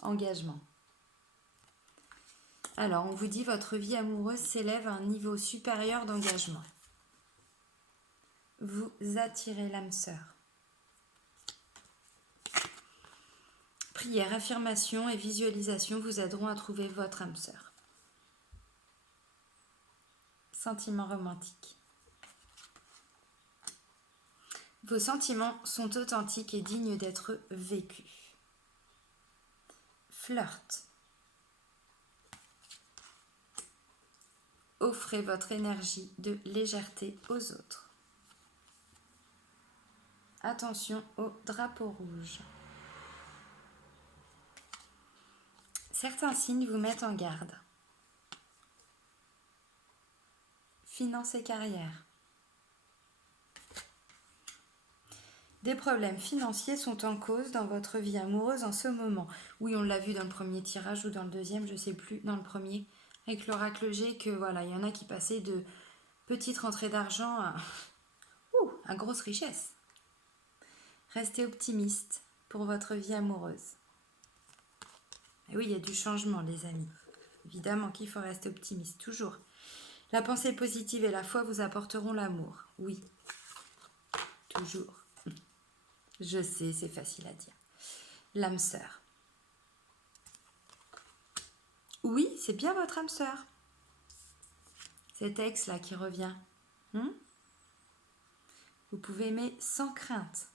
Engagement. Alors, on vous dit votre vie amoureuse s'élève à un niveau supérieur d'engagement. Vous attirez l'âme sœur. Prière, affirmation et visualisation vous aideront à trouver votre âme sœur. Sentiments romantiques. Vos sentiments sont authentiques et dignes d'être vécus. Flirt. Offrez votre énergie de légèreté aux autres. Attention au drapeau rouge. Certains signes vous mettent en garde. Finances et carrière. Des problèmes financiers sont en cause dans votre vie amoureuse en ce moment. Oui, on l'a vu dans le premier tirage ou dans le deuxième, je ne sais plus, dans le premier, avec l'oracle G, que voilà, il y en a qui passaient de petites rentrées d'argent à grosse richesse. Restez optimiste, pour votre vie amoureuse. Et oui, il y a du changement, les amis. Évidemment qu'il faut rester optimiste, toujours. La pensée positive et la foi vous apporteront l'amour. Oui, toujours. Je sais, c'est facile à dire. L'âme sœur. Oui, c'est bien votre âme sœur. Cet ex-là qui revient. Vous pouvez aimer sans crainte.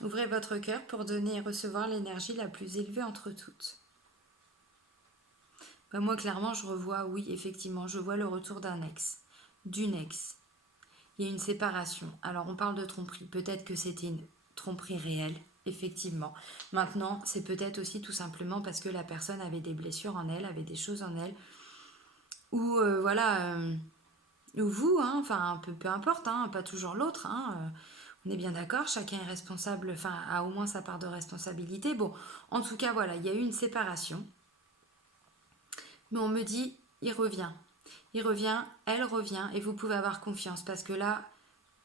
Ouvrez votre cœur pour donner et recevoir l'énergie la plus élevée entre toutes. Ben moi, clairement, je revois, oui, effectivement, je vois le retour d'un ex, d'une ex. Il y a une séparation. Alors, on parle de tromperie. Peut-être que c'était une tromperie réelle, effectivement. Maintenant, c'est peut-être aussi tout simplement parce que la personne avait des blessures en elle, avait des choses en elle. Ou, ou vous, hein, enfin, peu importe, hein, pas toujours l'autre, hein, on est bien d'accord, chacun est responsable, enfin, a au moins sa part de responsabilité. Bon, en tout cas, voilà, il y a eu une séparation. Mais on me dit, il revient, elle revient, et vous pouvez avoir confiance, parce que là,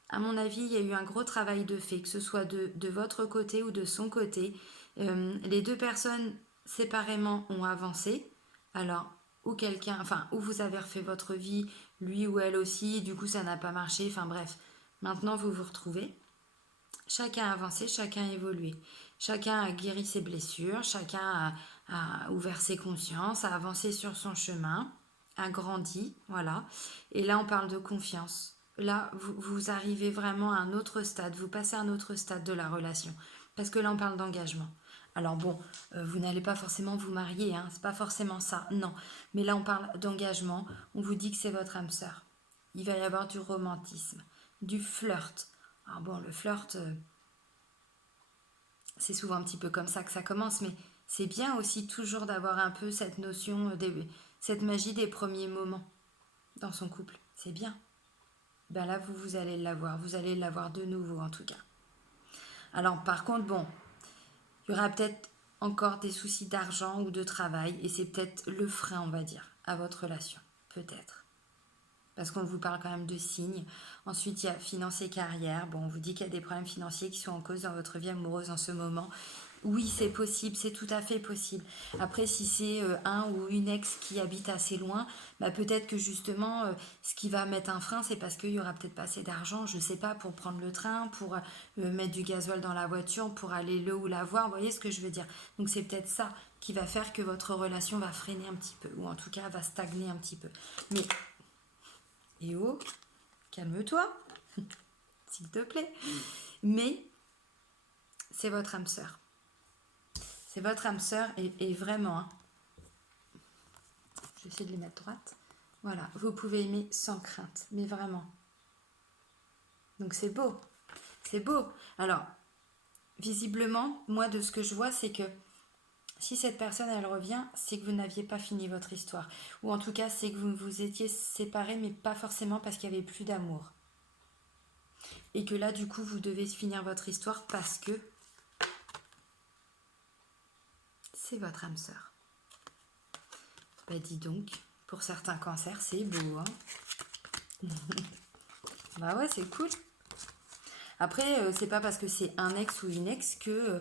à mon avis, il y a eu un gros travail de fait, que ce soit de votre côté ou de son côté. Les deux personnes séparément ont avancé. Alors, ou vous avez refait votre vie, lui ou elle aussi, du coup ça n'a pas marché, enfin bref. Maintenant vous vous retrouvez. Chacun a avancé, chacun a évolué. Chacun a guéri ses blessures, chacun a ouvert ses consciences, a avancé sur son chemin, a grandi, voilà. Et là, on parle de confiance. Là, vous arrivez vraiment à un autre stade, vous passez à un autre stade de la relation. Parce que là, on parle d'engagement. Alors bon, vous n'allez pas forcément vous marier, hein, c'est pas forcément ça, non. Mais là, on parle d'engagement, on vous dit que c'est votre âme sœur. Il va y avoir du romantisme, du flirt. Alors bon, le flirt, c'est souvent un petit peu comme ça que ça commence, mais c'est bien aussi toujours d'avoir un peu cette notion, cette magie des premiers moments dans son couple. C'est bien. Ben là, vous allez l'avoir. Vous allez l'avoir de nouveau, en tout cas. Alors, par contre, bon, il y aura peut-être encore des soucis d'argent ou de travail, et c'est peut-être le frein, on va dire, à votre relation. Peut-être. Parce qu'on vous parle quand même de signes. Ensuite, il y a finances et carrière. Bon, on vous dit qu'il y a des problèmes financiers qui sont en cause dans votre vie amoureuse en ce moment. Oui, c'est possible, c'est tout à fait possible. Après, si c'est un ou une ex qui habite assez loin, bah peut-être que justement, ce qui va mettre un frein, c'est parce qu'il y aura peut-être pas assez d'argent, je sais pas, pour prendre le train, pour mettre du gasoil dans la voiture, pour aller le ou la voir. Vous voyez ce que je veux dire? Donc c'est peut-être ça qui va faire que votre relation va freiner un petit peu, ou en tout cas va stagner un petit peu. Mais oh, calme-toi, s'il te plaît. Mais c'est votre âme sœur. C'est votre âme sœur et vraiment, hein, je vais essayer de les mettre droites. Voilà, vous pouvez aimer sans crainte, mais vraiment. Donc c'est beau, c'est beau. Alors, visiblement, moi de ce que je vois, c'est que si cette personne elle revient, c'est que vous n'aviez pas fini votre histoire. Ou en tout cas, c'est que vous vous étiez séparés, mais pas forcément parce qu'il n'y avait plus d'amour. Et que là, du coup, vous devez finir votre histoire parce que c'est votre âme sœur. Bah dis donc, pour certains cancers, c'est beau, hein. Bah ouais, c'est cool. Après, c'est pas parce que c'est un ex ou une ex que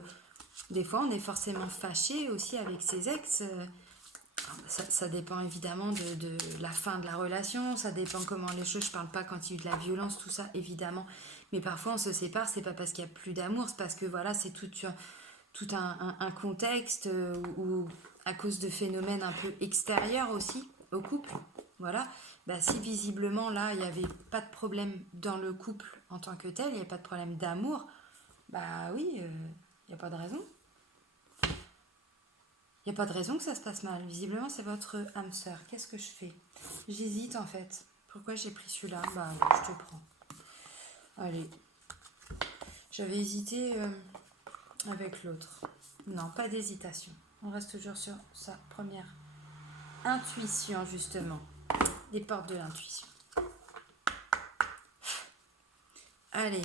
des fois on est forcément fâché aussi avec ses ex. Ça dépend évidemment de la fin de la relation, ça dépend comment les choses. Je parle pas quand il y a eu de la violence, tout ça, évidemment. Mais parfois on se sépare, c'est pas parce qu'il y a plus d'amour, c'est parce que voilà, c'est tout un contexte ou à cause de phénomènes un peu extérieurs aussi au couple. Voilà. Bah, si visiblement là il n'y avait pas de problème dans le couple en tant que tel, il n'y avait pas de problème d'amour, bah oui, il n'y a pas de raison. Il n'y a pas de raison que ça se passe mal. Visiblement, c'est votre âme sœur. Qu'est-ce que je fais? J'hésite en fait. Pourquoi j'ai pris celui-là? Bah, je te prends. Allez. J'avais hésité avec l'autre. Non, pas d'hésitation. On reste toujours sur sa première intuition, justement. Des portes de l'intuition. Allez.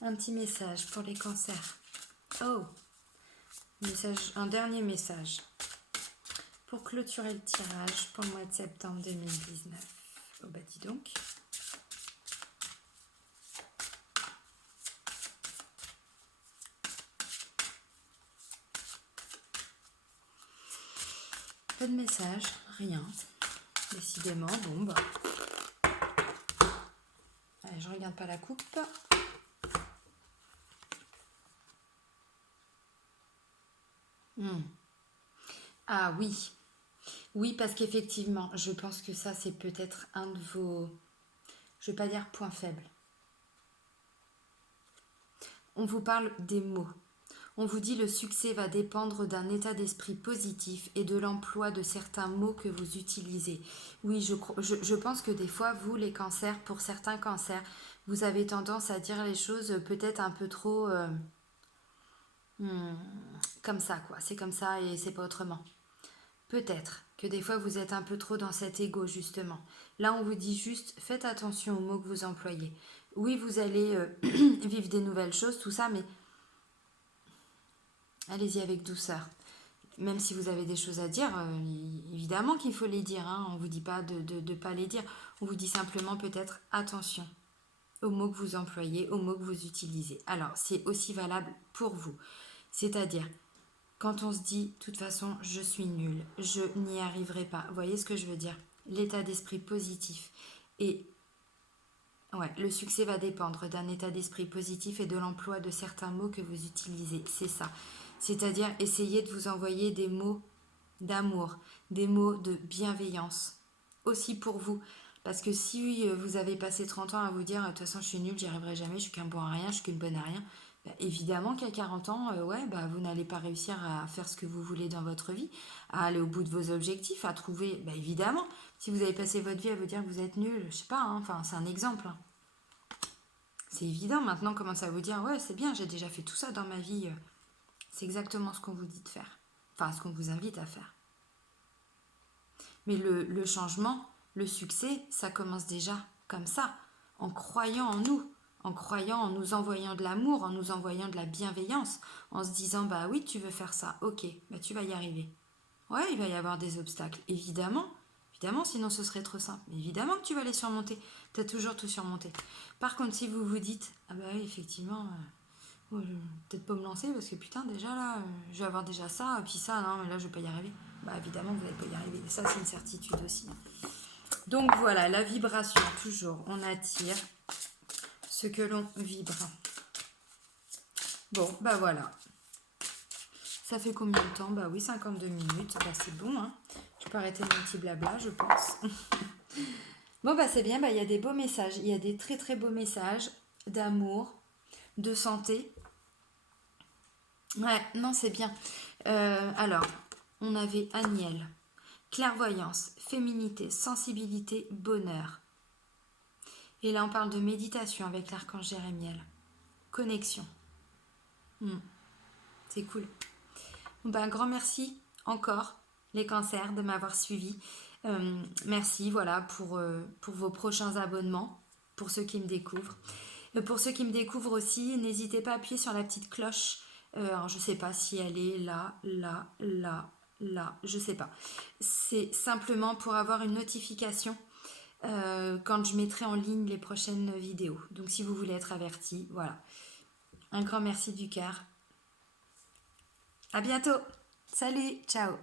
Un petit message pour les cancers. Oh! Un dernier message pour clôturer le tirage pour le mois de septembre 2019. Oh bah dis donc. Pas de message, rien. Décidément, bon bah. Allez, je regarde pas la coupe. Ah oui. Oui, parce qu'effectivement, je pense que ça, c'est peut-être un de vos, je ne vais pas dire points faibles. On vous parle des mots. On vous dit le succès va dépendre d'un état d'esprit positif et de l'emploi de certains mots que vous utilisez. Oui, je pense que des fois, vous, les cancers, pour certains cancers, vous avez tendance à dire les choses peut-être un peu trop comme ça, quoi. C'est comme ça et c'est pas autrement. Peut-être que des fois vous êtes un peu trop dans cet ego justement. Là on vous dit juste faites attention aux mots que vous employez. Oui vous allez vivre des nouvelles choses, tout ça, mais allez-y avec douceur. Même si vous avez des choses à dire, évidemment qu'il faut les dire. Hein. On ne vous dit pas de ne pas les dire. On vous dit simplement peut-être attention aux mots que vous employez, aux mots que vous utilisez. Alors c'est aussi valable pour vous. C'est-à-dire quand on se dit, de toute façon, je suis nulle, je n'y arriverai pas. Vous voyez ce que je veux dire? L'état d'esprit positif. Et ouais, le succès va dépendre d'un état d'esprit positif et de l'emploi de certains mots que vous utilisez. C'est ça. C'est-à-dire, essayez de vous envoyer des mots d'amour, des mots de bienveillance. Aussi pour vous. Parce que si vous avez passé 30 ans à vous dire, de toute façon, je suis nulle, j'y arriverai jamais, je suis qu'un bon à rien, je suis qu'une bonne à rien, bah, évidemment qu'à 40 ans, ouais, bah, vous n'allez pas réussir à faire ce que vous voulez dans votre vie, à aller au bout de vos objectifs, à trouver, bah, évidemment, si vous avez passé votre vie à vous dire que vous êtes nul, je sais pas, hein, enfin, c'est un exemple. Hein. C'est évident, maintenant, commence à vous dire, ouais, c'est bien, j'ai déjà fait tout ça dans ma vie. C'est exactement ce qu'on vous dit de faire. Enfin, ce qu'on vous invite à faire. Mais le changement, le succès, ça commence déjà comme ça, en croyant en nous, en croyant, en nous envoyant de l'amour, en nous envoyant de la bienveillance, en se disant, bah oui, tu veux faire ça, ok, bah tu vas y arriver. Ouais, il va y avoir des obstacles, évidemment, évidemment, sinon ce serait trop simple. Mais évidemment que tu vas les surmonter, tu as toujours tout surmonté. Par contre, si vous vous dites, ah bah oui, effectivement, moi, je vais peut-être pas me lancer parce que putain, déjà là, je vais avoir déjà ça, et puis ça, non, mais là, je vais pas y arriver. Bah évidemment, vous n'allez pas y arriver. Ça, c'est une certitude aussi. Donc voilà, la vibration, toujours, on attire ce que l'on vibre. Bon, bah voilà. Ça fait combien de temps? Bah oui, 52 minutes. Bah c'est bon, hein. Je peux arrêter mon petit blabla, je pense. Bon, bah c'est bien, bah il y a des beaux messages. Il y a des très très beaux messages d'amour, de santé. Ouais, non, c'est bien. Alors, on avait Agnel. Clairvoyance, féminité, sensibilité, bonheur. Et là, on parle de méditation avec l'archange Jérémiel. Connexion. C'est cool. Ben, un grand merci encore, les cancers, de m'avoir suivi. Merci, voilà, pour vos prochains abonnements, pour ceux qui me découvrent. Pour ceux qui me découvrent aussi, n'hésitez pas à appuyer sur la petite cloche. Alors, je ne sais pas si elle est là, je ne sais pas. C'est simplement pour avoir une notification quand je mettrai en ligne les prochaines vidéos. Donc, si vous voulez être averti, voilà. Un grand merci du cœur. À bientôt. Salut, ciao.